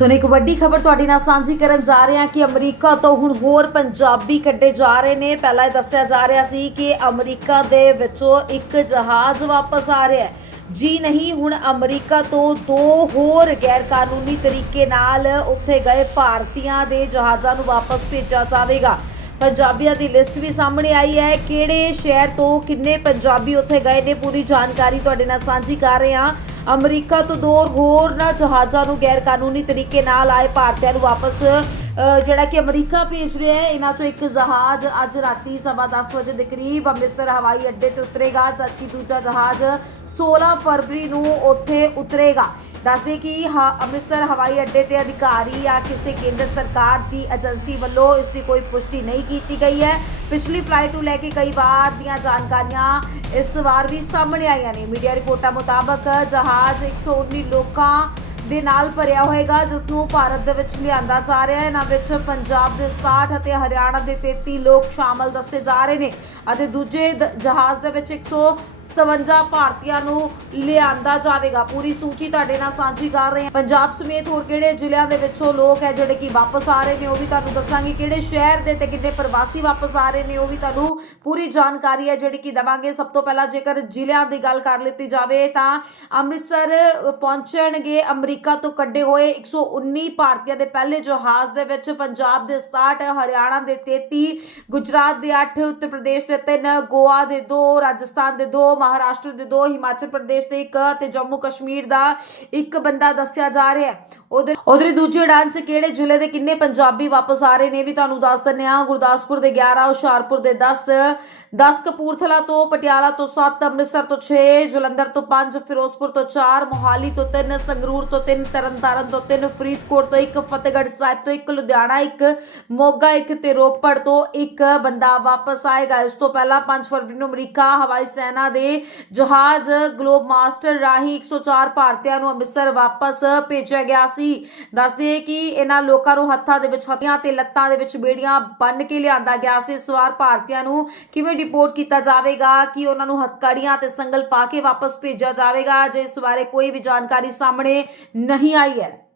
ਸੋ ਇੱਕ ਵੱਡੀ ਖਬਰ ਤੁਹਾਡੇ ਨਾਲ ਸਾਂਝੀ ਕਰਨ ਜਾ ਰਹੇ ਹਾਂ ਕਿ ਅਮਰੀਕਾ ਤੋਂ ਹੁਣ ਹੋਰ ਪੰਜਾਬੀ ਕੱਢੇ ਜਾ ਰਹੇ ਨੇ। ਪਹਿਲਾਂ ਇਹ ਦੱਸਿਆ ਜਾ ਰਿਹਾ ਸੀ ਕਿ ਅਮਰੀਕਾ ਦੇ ਵਿੱਚੋਂ ਇੱਕ ਜਹਾਜ਼ ਵਾਪਸ ਆ ਰਿਹਾ ਹੈ। ਜੀ ਨਹੀਂ, ਹੁਣ ਅਮਰੀਕਾ ਤੋਂ ਦੋ ਹੋਰ ਗੈਰ ਕਾਨੂੰਨੀ ਤਰੀਕੇ ਨਾਲ ਉੱਥੇ ਗਏ ਭਾਰਤੀਆਂ ਦੇ ਜਹਾਜ਼ਾਂ ਨੂੰ ਵਾਪਸ ਭੇਜਿਆ ਜਾਵੇਗਾ। ਪੰਜਾਬੀਆਂ ਦੀ ਲਿਸਟ ਵੀ ਸਾਹਮਣੇ ਆਈ ਹੈ। ਕਿਹੜੇ ਸ਼ਹਿਰ ਤੋਂ ਕਿੰਨੇ ਪੰਜਾਬੀ ਉੱਥੇ ਗਏ ਨੇ, ਪੂਰੀ ਜਾਣਕਾਰੀ ਤੁਹਾਡੇ ਨਾਲ ਸਾਂਝੀ ਕਰ ਰਹੇ ਹਾਂ। ਅਮਰੀਕਾ ਤੋਂ ਦੋ ਹੋਰ ਨਾ ਜਹਾਜ਼ਾਂ ਨੂੰ ਗੈਰ ਕਾਨੂੰਨੀ ਤਰੀਕੇ ਨਾਲ ਆਏ ਭਾਰਤੀਆਂ ਨੂੰ ਵਾਪਸ ਜਿਹੜਾ ਕਿ ਅਮਰੀਕਾ ਭੇਜ ਰਿਹਾ ਹੈ, ਇਹਨਾਂ ਚੋਂ ਇੱਕ ਜਹਾਜ਼ ਅੱਜ ਰਾਤੀ ਸਵਾ ਦਸ ਵਜੇ ਦੇ ਕਰੀਬ ਅੰਮ੍ਰਿਤਸਰ ਹਵਾਈ ਅੱਡੇ ਤੇ ਉਤਰੇਗਾ, ਜਦਕਿ ਦੂਜਾ ਜਹਾਜ਼ 16 ਫਰਵਰੀ ਨੂੰ ਉੱਥੇ ਉਤਰੇਗਾ। ਦੱਸਦੇ ਕਿ ਹ, ਅੰਮ੍ਰਿਤਸਰ ਹਵਾਈ ਅੱਡੇ ਤੇ ਅਧਿਕਾਰੀ ਜਾਂ ਕਿਸੇ ਕੇਂਦਰ ਸਰਕਾਰ ਦੀ ਏਜੰਸੀ ਵੱਲੋਂ ਇਸ ਦੀ ਕੋਈ ਪੁਸ਼ਟੀ ਨਹੀਂ ਕੀਤੀ ਗਈ ਹੈ। ਪਿਛਲੀ ਫਲਾਈਟ ਨੂੰ ਲੈ ਕੇ ਕਈ ਵਾਰ ਦੀਆਂ ਜਾਣਕਾਰੀਆਂ ਇਸ ਵਾਰ ਵੀ ਸਾਹਮਣੇ ਆਈਆਂ ਨੇ। ਮੀਡੀਆ ਰਿਪੋਰਟਾਂ ਮੁਤਾਬਕ ਜਹਾਜ਼ 119 ਲੋਕਾਂ ਦੇ ਨਾਲ ਭਰਿਆ ਹੋਏਗਾ, ਜਿਸ ਨੂੰ ਭਾਰਤ ਦੇ ਵਿੱਚ ਲਿਆਂਦਾ ਜਾ ਰਿਹਾ ਹੈ। ਇਹਨਾਂ ਵਿੱਚ ਪੰਜਾਬ ਦੇ 67 ਅਤੇ ਹਰਿਆਣਾ ਦੇ 33 ਲੋਕ ਸ਼ਾਮਲ ਦੱਸੇ ਜਾ ਰਹੇ ਨੇ ਅਤੇ ਦੂਜੇ ਦ- ਜਹਾਜ਼ ਦੇ ਵਿੱਚ 157 ਭਾਰਤੀਆਂ ਨੂੰ ਲਿਆਂਦਾ ਜਾਵੇਗਾ। ਪੂਰੀ ਸੂਚੀ ਤੁਹਾਡੇ ਨਾਲ ਸਾਂਝੀ ਕਰ ਰਹੇ ਹਾਂ। ਪੰਜਾਬ ਸਮੇਤ ਹੋਰ ਕਿਹੜੇ ਜ਼ਿਲ੍ਹਿਆਂ ਦੇ ਵਿੱਚੋਂ ਲੋਕ ਹੈ ਜਿਹੜੇ ਕਿ ਵਾਪਸ ਆ ਰਹੇ ਨੇ, ਉਹ ਵੀ ਤੁਹਾਨੂੰ ਦੱਸਾਂਗੇ। ਕਿਹੜੇ ਸ਼ਹਿਰ ਦੇ ਤੇ ਕਿੰਨੇ ਪ੍ਰਵਾਸੀ ਵਾਪਸ ਆ ਰਹੇ ਨੇ, ਉਹ ਵੀ ਤੁਹਾਨੂੰ ਪੂਰੀ ਜਾਣਕਾਰੀ ਹੈ ਜਿਹੜੀ ਕਿ ਦਵਾਂਗੇ। ਸਭ ਤੋਂ ਪਹਿਲਾਂ ਜੇਕਰ ਜ਼ਿਲ੍ਹਿਆਂ ਦੀ ਗੱਲ ਕਰ ਲਿੱਤੀ ਜਾਵੇ ਤਾਂ ਅੰਮ੍ਰਿਤਸਰ ਪਹੁੰਚਣਗੇ ਅਮਰੀਕਾ ਤੋਂ ਕੱਢੇ ਹੋਏ 119 ਭਾਰਤੀਆਂ ਦੇ ਪਹਿਲੇ ਜਹਾਜ਼ ਦੇ ਵਿੱਚ। ਪੰਜਾਬ ਦੇ 67 ਹਰਿਆਣਾ ਦੇ 33 ਗੁਜਰਾਤ ਦੇ 8 ਉੱਤਰ ਪ੍ਰਦੇਸ਼ ਦੇ 3 ਗੋਆ ਦੇ 2 ਰਾਜਸਥਾਨ ਦੇ 2 ਮਹਾਰਾਸ਼ਟਰ ਦੇ ਦੋ, ਹਿਮਾਚਲ ਪ੍ਰਦੇਸ਼ ਦੇ ਇੱਕ ਤੇ ਜੰਮੂ ਕਸ਼ਮੀਰ ਦਾ ਇੱਕ ਬੰਦਾ ਦੱਸਿਆ ਜਾ ਰਿਹਾ ਹੈ। ਉਧਰ ਉਧਰ ਦੂਜੀ ਉਡਾਨ 'ਚ ਕਿਹੜੇ ਜ਼ਿਲ੍ਹੇ ਦੇ ਕਿੰਨੇ ਪੰਜਾਬੀ ਵਾਪਸ ਆ ਰਹੇ ਨੇ ਇਹ ਵੀ ਤੁਹਾਨੂੰ ਦੱਸ ਦਿੰਨੇ ਆ ਗੁਰਦਾਸਪੁਰ ਦੇ 11 ਹੁਸ਼ਿਆਰਪੁਰ ਦੇ 10 10 ਕਪੂਰਥਲਾ ਤੋਂ, ਪਟਿਆਲਾ ਤੋਂ 7 ਅੰਮ੍ਰਿਤਸਰ ਤੋਂ 6 ਜਲੰਧਰ ਤੋਂ 5 ਫਿਰੋਜ਼ਪੁਰ ਤੋਂ 4 ਮੋਹਾਲੀ ਤੋਂ 3 ਸੰਗਰੂਰ ਤੋਂ 3 ਤਰਨਤਾਰਨ ਤੋਂ 3 ਫਰੀਦਕੋਟ ਤੋਂ 1 ਫਤਿਹਗੜ੍ਹ ਸਾਹਿਬ ਤੋਂ 1 ਲੁਧਿਆਣਾ 1 ਮੋਗਾ 1 ਤੇ ਰੋਪੜ ਤੋਂ 1 ਬੰਦਾ ਵਾਪਸ ਆਏਗਾ। ਇਸ ਤੋਂ ਪਹਿਲਾਂ 5 ਫਰਵਰੀ ਨੂੰ ਅਮਰੀਕਾ ਹਵਾਈ ਸੈਨਾ ਦੇ ਜਹਾਜ਼ ਗਲੋਬ ਮਾਸਟਰ ਰਾਹੀਂ 104 ਭਾਰਤੀਆਂ ਨੂੰ ਅੰਮ੍ਰਿਤਸਰ ਵਾਪਸ ਭੇਜਿਆ ਗਿਆ ਸੀ। ਦੱਸਦੇ ਕਿ ਇਹਨਾਂ ਲੋਕਾਂ ਨੂੰ ਹੱਥਾਂ ਦੇ ਵਿੱਚ ਹੱਥੀਆਂ ਤੇ ਲੱਤਾਂ ਦੇ ਵਿੱਚ ਬੇੜੀਆਂ ਬੰਨ ਕੇ ਲਿਆਂਦਾ ਗਿਆ ਸੀ। ਇਸ ਵਾਰ ਭਾਰਤੀਆਂ ਨੂੰ ਕਿਵੇਂ ਰਿਪੋਰਟ ਕੀਤਾ ਜਾਵੇਗਾ ਕਿ ਉਹਨਾਂ ਨੂੰ ਹੱਥਕੜੀਆਂ ਤੇ ਸੰਗਲ ਪਾ ਕੇ ਵਾਪਸ ਭੇਜਿਆ ਜਾਵੇਗਾ ਜੇ ਇਸ ਬਾਰੇ ਕੋਈ ਵੀ ਜਾਣਕਾਰੀ ਸਾਹਮਣੇ ਨਹੀਂ ਆਈ ਹੈ।